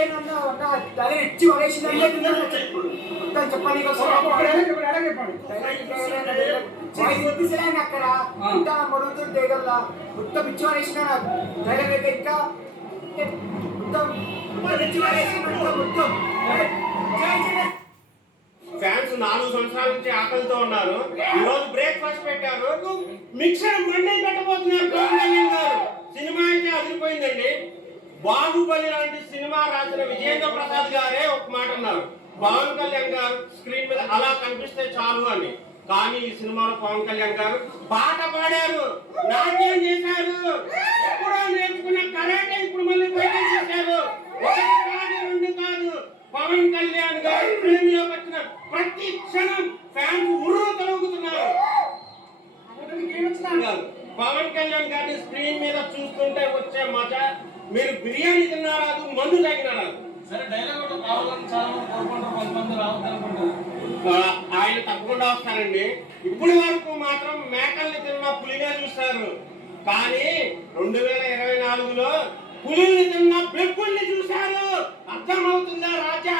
ఇచ్చి పడేసిందంటే చెప్పండి అక్కడ ఇంకా మరుగుతుంటే కదా మొత్తం ఇచ్చి పడేసిన ధైర్యం అయితే ఇంకా ఫ్యాన్స్ 4 సంవత్సరాల నుంచి ఆకలితో ఉన్నారు. ఈ రోజు బ్రేక్ఫాస్ట్ పెట్టారు. మిక్సర్ మండి పెట్టబోతున్నారు పవన్ కళ్యాణ్ గారు. సినిమా అయితే అదిరిపోయిందండి. బాహుబలి లాంటి సినిమా రాసిన విజేంద్ర ప్రసాద్ గారే ఒక మాట అన్నారు, పవన్ కళ్యాణ్ గారు స్క్రీన్ మీద అలా కనిపిస్తే చాలు అని. కానీ ఈ సినిమాలో పవన్ కళ్యాణ్ గారు పాట పాడారు, నాట్యం చేశారు, ఎప్పుడో నేర్చుకున్న కరాటే ఇప్పుడు మళ్ళీ బయట చేశారు. ఒకటి కాదు, రెండు కాదు, పవన్ కళ్యాణ్ గారు స్క్రీన్ లో వచ్చిన ప్రతి క్షణం ఫ్యాన్స్ ఉర్రు తొలగుతున్నారు. పవన్ కళ్యాణ్ గారిని స్క్రీన్ మీద చూస్తుంటే వచ్చే మజా మీరు బిర్యానీ తిన్నారాదు, మందు తాగినారాదు. సరే డైలాగ్ కావాలని చాలా మంది కొంతమంది రావద్దనుకుంటారు. ఆయన తప్పకుండా వస్తారండి. ఇప్పటి వరకు మాత్రం మేకల్ని తిన్న పులినే చూస్తారు, కానీ 2024లో పులిని తిన్న బెప్పుల్ని చూశారు. అర్థమవుతుందా రాజా?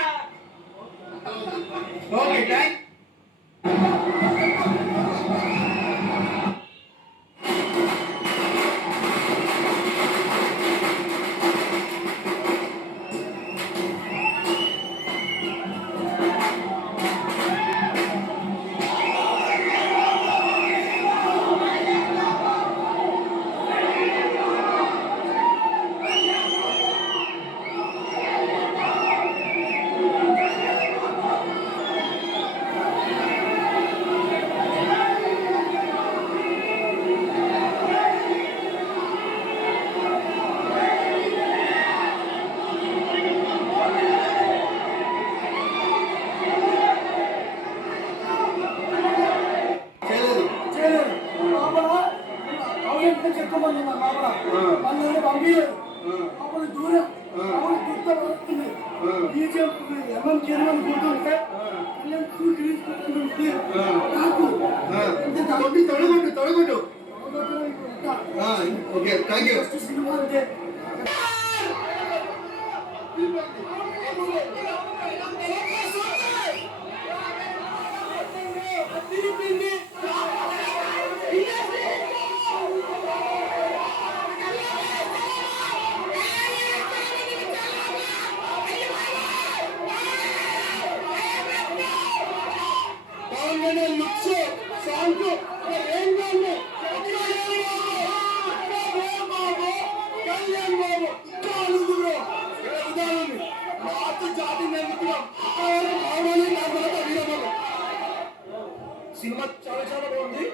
సినిమా చాలా చాలా బాగుంది.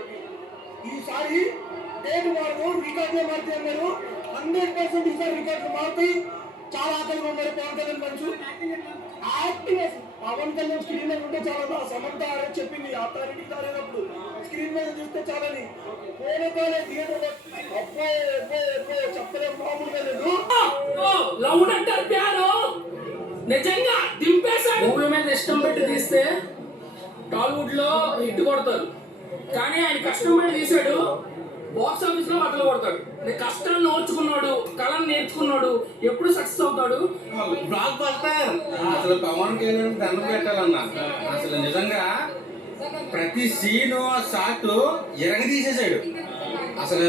ఈసారి డేట్ వాళ్ళు రికార్డులో మారుతాయి అన్నారు. 100% ఈసారి రికార్డులు మారుతాయి. చాలా ఆకలిగా ఉన్నారు పవన్ కళ్యాణ్ మంచు యాక్టివ్. పవన్ కళ్యాణ్ స్క్రీన్ మీద ఉంటే చాలా సమంత చెప్పింది అత్తారింటికి దారేటప్పుడు స్క్రీన్ మీద చూస్తే చాలని పోలే థియేటర్ చెప్పలే మామూలుగా లేదు. లౌడ్ అంటారు ప్యానో నిజంగా దింపేశాడు. మూవీ మీద ఇష్టం పెట్టి తీస్తే టాలీవుడ్ లో హిట్ కొడతారు, కానీ ఆయన కష్టం పెట్టి తీసాడు, బాక్స్ ఆఫీస్ లో అట్లా కొడతాడు. కష్టాన్ని నేర్చుకున్నాడు, కళను నేర్చుకున్నాడు, ఎప్పుడు సక్సెస్ అవుతాడు. Block buster. అసలు పవన్ కళ్యాణ్ దండం పెట్టాలన్నా అసలు నిజంగా ప్రతి సీను షాట్ ఎరగదీసేసాడు. అసలు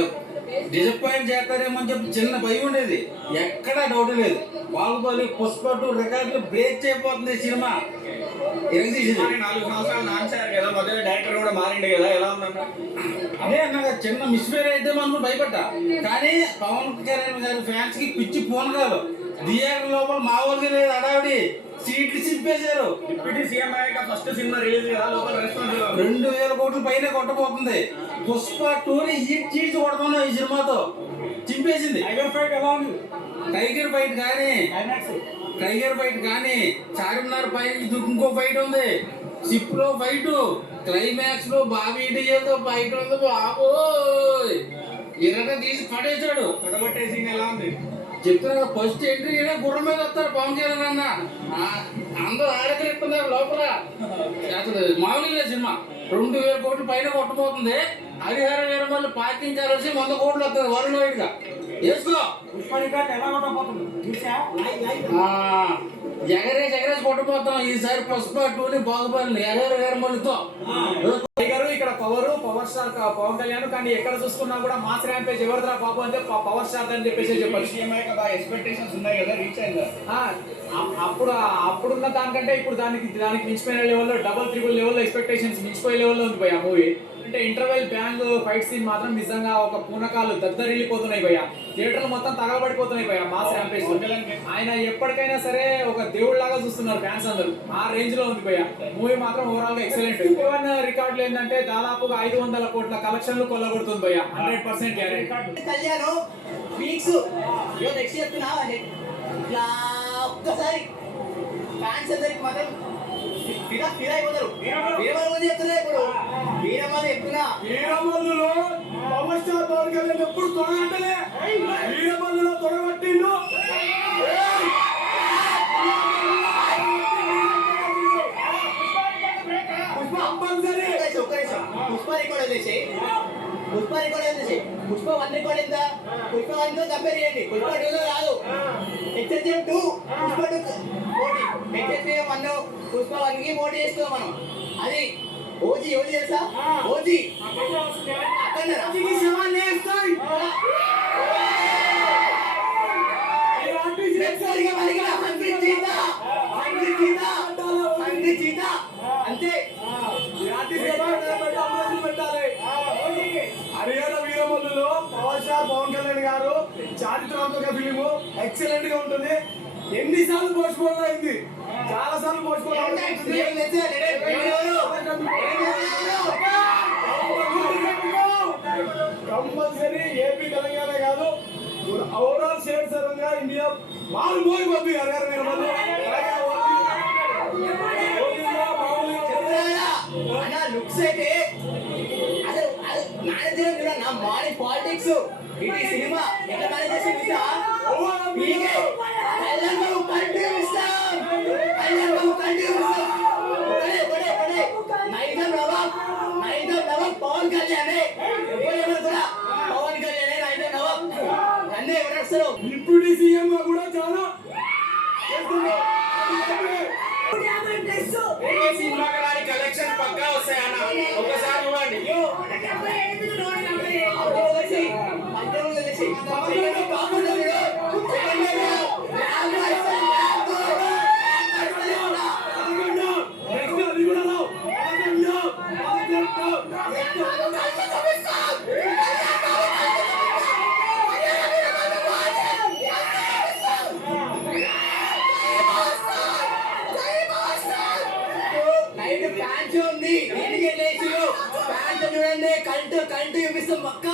డిసప్పాయింట్ చేస్తారేమో అని చెప్పి చిన్న భయం ఉండేది, ఎక్కడా డౌట్ లేదు. బాహుబలి, పుష్ప 2 రికార్డులు బ్రేక్ చేయబోతుంది సినిమా. 4 సంవత్సరాలు నాన్సారు కదా, మొదటి డైరెక్టర్ కూడా మారిండు కదా, ఎలా ఉందన్న? అదే అన్న చిన్న మిస్ఫేర్ అయితే మనం భయపడ్డా, కానీ పవన్ కళ్యాణ్ గారి ఫ్యాన్స్ కి పిచ్చి ఫోన్ కాదు. థియేటర్ లోపల మా ఊరికి లేదు అడావిడి, సీట్లు చింపేశారు. డిప్యూటీ సీఎం అయ్యాక ఫస్ట్ సినిమా రిలీజ్ కదా, లోపల రెస్పాన్స్ 2000 కోట్ల పైన కొట్టబోతుంది. పుష్ప 2ని చీడ్చి కొడుతున్నాం ఈ సినిమాతో, చింపేసింది. టైగర్ ఫైట్ ఎలా ఉంది? టైగర్ ఫైట్ కానీ చార్మినార్ ఫైట్, ఇంకో ఫైట్ ఉంది, షిప్ లో ఫైట్, క్లైమాక్స్ లో బాబీ డియోతో ఫైట్ ఉంది. బాబోయ్ ఇరగ తీసి పడేశాడు. కొట్టగొట్టేసి ఎలా ఉంది చెప్తున్నా. ఫస్ట్ ఎంట్రీ గుర్రం మీద వస్తారు పవన్ కళ్యాణ్ అన్న, అందరూ ఆడకరిస్తున్నారు లోపల. అసలు మామూలుగా సినిమా 2000 కోట్ల పైన కొట్టబోతుంది. హరిహర వీరమల్లి పార్కింగ్ చాలసి 100 కోట్లు వస్తుంది వరల్డ్ వైడ్ గా. వేసుకో. ఎగరేసి కొట్టబోతాం ఈసారి పుష్ప 2ని బాగుపడి ఎగరమలుతో. గారు ఇక్కడ పవర్ స్టార్ పవన్ కళ్యాణ్, కానీ ఎక్కడ చూసుకున్నా కూడా మాస్ ర్యాంపేజ్ ఎవరిదా బాబు అంటే పవర్ స్టార్ అని చెప్పేసి చెప్పచ్చు. సీఎంఐ కదా ఎక్స్పెక్టేషన్స్ ఉన్నాయి కదా, రీచ్ అయిందా? అప్పుడున్న దానికంటే ఇప్పుడు దానికి మించిపోయిన లెవెల్లో, డబుల్ ట్రిపుల్ లెవెల్లో ఎక్స్పెక్టేషన్స్ మించిపోయే లెవెల్లో ఉంది భయ్య మూవీ. అంటే ఇంటర్వెల్ బ్యాంగ్ ఫైట్ సీన్ మాత్రం నిజంగా ఒక పూనకాలు దద్దరిల్లిపోతున్నాయి భయ్య. థియేటర్లు మొత్తం తగలబడిపోతున్నాయి భయ్య మాస్ ర్యాంపేజ్. ఆయన ఎప్పటికైనా సరే ఒక దేవుళ్ళలాగా చూస్తున్నారు ఫ్యాన్స్ అందరూ, ఆ రేంజ్ లో ఉంది భయ్య. మూవీ మాత్రం ఓవరాల్ గా ఎక్సలెంట్. రికార్డులు ఏంటంటే దాదాపుగా 500 కోట్ల కలెక్షన్లు కొల్లగొడుతుంది భయ్య, 100% గ్యారెంటీ. కళ్యాణ్ వీక్స్ నెక్స్ట్ చెప్తున్నా ఇట్లా ఒక్కసారి ఫ్యాన్స్ అందరికి మాత్రం ఫిదా అయిపోతారు. వీరమల్లు చెప్తున్నా ఇప్పుడు, వీరమల్లు చెప్తున్నా, వీరమల్లులో పవర్ స్టార్ పవన్ కళ్యాణ్ ఎప్పుడు తొడగట్టలే, వీరమల్లులో తొడగట్టిండు. పుష్ప రికార్డ్ వదిలేసాయి, పుష్ప 1 రికార్డ్ ఎంత, పుష్ప 1 తో కంపేర్ చేయండి, పుష్ప 2 లో రాదు. హెచ్ఎస్ఎం 2 పుష్ప 2 పోటీ, హెచ్ఎస్ఎం 1 పుష్ప 1 కి పోటీ చేస్తున్నాం మనం. అది ఓజీ తెలుసా, ఓజీ అక్కడ అంతే. హరియాణ వీరమల్లులో పవర్ స్టార్ పవన్ కళ్యాణ్ గారు చారిత్రాత్మక ఫిలిం ఎక్సలెంట్ గా ఉంటుంది. ఎన్నిసార్లు పోస్ట్పోన్ అయింది, చాలా సార్లు పోస్ట్పోన్ కంపల్సరీ. ఏపీ తెలంగాణ కాదు, ఓవరాల్ స్టేట్ సరంగా ఇండియా మారు మోగిపోతుంది హరియాణ వీరమల్లు. లుక్స్ అయితే అసలు మేనేజ్ నా మార్నింగ్ పాలిటిక్స్ ఇది సినిమా ఎట్లా మేనేజ్ చేసి చూసా, కళ్యాణ్ బాబు కంటిన్యూ ఇస్తాం, కళ్యాణ్ బాబు కంటిన్యూ ఇస్తాం. నైజం నవాబ్ పవన్ కళ్యాణ్ కూడా పవన్ కళ్యాణ్ నైజం నవాబ్ అన్నీ ఎవరు వస్తారు. డిప్యూటీ సీఎం కూడా చాలా సినిమాకి రాని కలెక్షన్ పక్కా వస్తాయన్న, ఒకసారి చూడండి. ఫ్యాన్స్ ఉంది, చూడండి కంటు చూపిస్తాం పక్క.